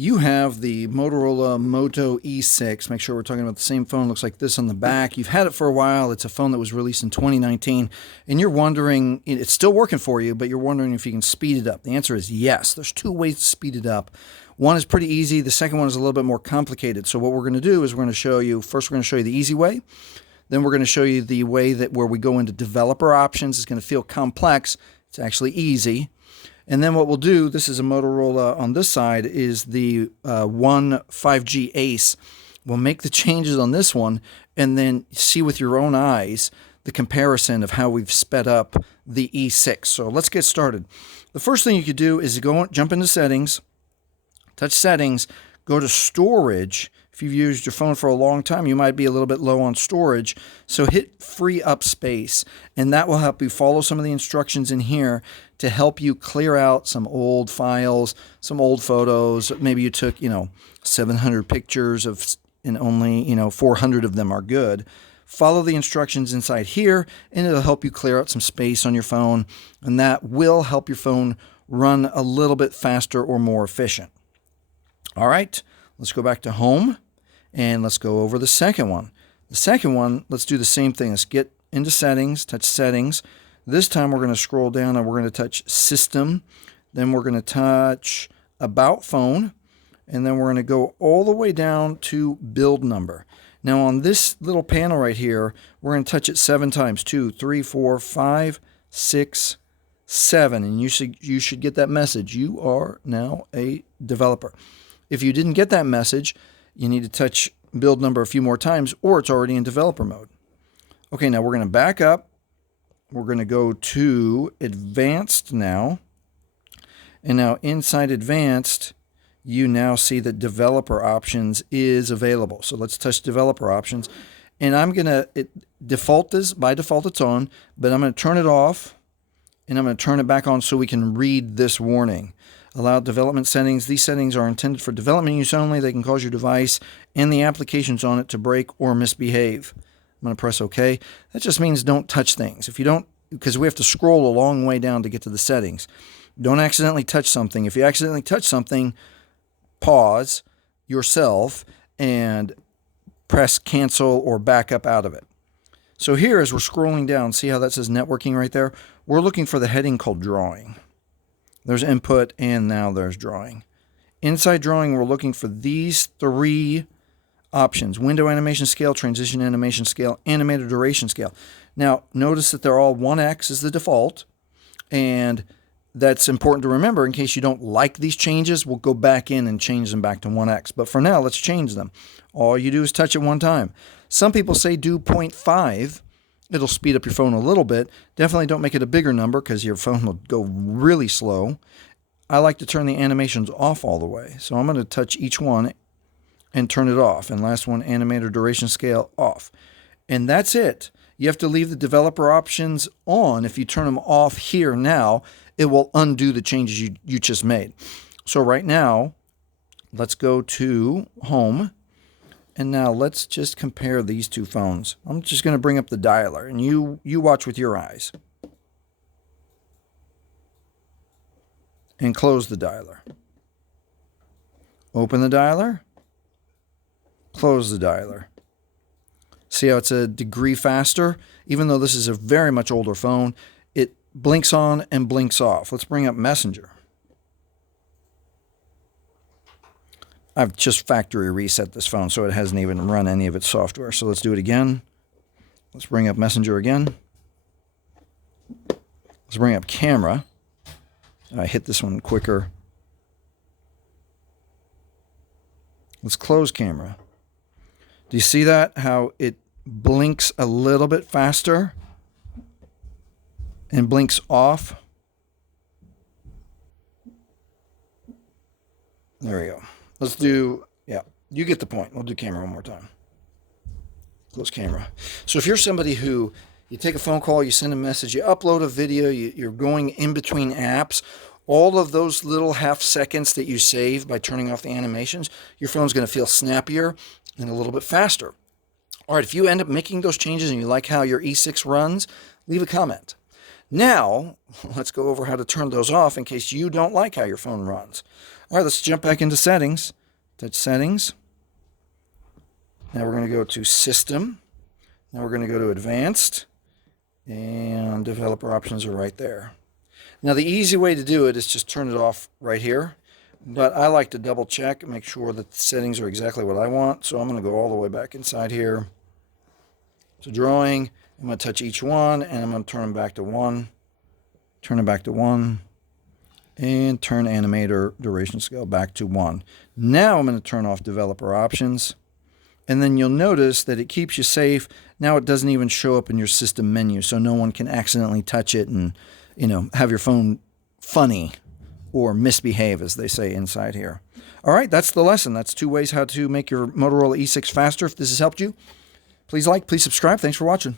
You have the Motorola Moto E6. Make sure we're talking about the same phone. Looks like this on the back. You've had it for a while. It's a phone that was released in 2019, and you're wondering, it's still working for you, but you're wondering if you can speed it up. The answer is yes. There's two ways to speed it up. One is pretty easy. The second one is a little bit more complicated. So what we're going to do is we're going to show you, first we're going to show you the easy way. Then we're going to show you the way that where we go into developer options. It's going to feel complex. It's actually easy. And then what we'll do, this is a Motorola on this side, is the One 5G Ace. We'll make the changes on this one and then see with your own eyes the comparison of how we've sped up the E6. So let's get started. The first thing you could do is jump into settings, touch settings, go to storage. If you've used your phone for a long time, you might be a little bit low on storage. So hit free up space, and that will help you follow some of the instructions in here to help you clear out some old files, some old photos. Maybe you took, 700 pictures and only, 400 of them are good. Follow the instructions inside here, and it'll help you clear out some space on your phone, and that will help your phone run a little bit faster or more efficient. All right, let's go back to home. And let's go over the second one. The second one, let's do the same thing. Let's get into settings, touch settings. This time we're going to scroll down and we're going to touch system. Then we're going to touch about phone. And then we're going to go all the way down to build number. Now on this little panel right here, we're going to touch it 7 times. 2, 3, 4, 5, 6, 7. And you should get that message. You are now a developer. If you didn't get that message, you need to touch build number a few more times, or it's already in developer mode. Okay, now we're going to back up. We're going to go to advanced now. And now inside advanced, you now see that developer options is available. So let's touch developer options. And I'm going to, by default it's on, but I'm going to turn it off and I'm going to turn it back on so we can read this warning. Allow development settings. These settings are intended for development use only. They can cause your device and the applications on it to break or misbehave. I'm going to press OK. That just means don't touch things. If you don't, because we have to scroll a long way down to get to the settings. Don't accidentally touch something. If you accidentally touch something, pause yourself and press cancel or back up out of it. So here, as we're scrolling down, see how that says networking right there? We're looking for the heading called drawing. There's input, and now there's drawing. Inside drawing, we're looking for these 3 options: window animation scale, transition animation scale, animated duration scale. Now, notice that they're all 1x is the default, and that's important to remember in case you don't like these changes. We'll go back in and change them back to 1x. But for now, let's change them. All you do is touch it 1 time. Some people say do 0.5. It'll speed up your phone a little bit. Definitely don't make it a bigger number because your phone will go really slow. I like to turn the animations off all the way. So I'm going to touch each one and turn it off. And last one, animated duration scale off. And that's it. You have to leave the developer options on. If you turn them off here now, it will undo the changes you just made. So right now, let's go to home. And now let's just compare these 2 phones. I'm just going to bring up the dialer, and you watch with your eyes. And close the dialer. Open the dialer. Close the dialer. See how it's a degree faster? Even though this is a very much older phone, it blinks on and blinks off. Let's bring up Messenger. I've just factory reset this phone, so it hasn't even run any of its software. So let's do it again. Let's bring up Messenger again. Let's bring up camera. I hit this one quicker. Let's close camera. Do you see that? How it blinks a little bit faster and blinks off? There we go. Let's do, you get the point. We'll do camera one more time. Close camera. So if you're somebody who, you take a phone call, you send a message, you upload a video, you're going in between apps, all of those little half seconds that you save by turning off the animations, your phone's going to feel snappier and a little bit faster. All right, if you end up making those changes and you like how your E6 runs, leave a comment. Now, let's go over how to turn those off in case you don't like how your phone runs. All right, let's jump back into settings. Touch settings. Now we're going to go to system. Now we're going to go to advanced. And developer options are right there. Now the easy way to do it is just turn it off right here. But I like to double check and make sure that the settings are exactly what I want. So I'm going to go all the way back inside here to drawing. I'm going to touch each one and I'm going to turn them back to 1. Turn it back to 1. And turn animator duration scale back to 1. Now I'm going to turn off developer options. And then you'll notice that it keeps you safe. Now it doesn't even show up in your system menu, so no one can accidentally touch it and, have your phone funny or misbehave, as they say inside here. All right, that's the lesson. That's 2 ways how to make your Motorola E6 faster. If this has helped you, please like, please subscribe. Thanks for watching.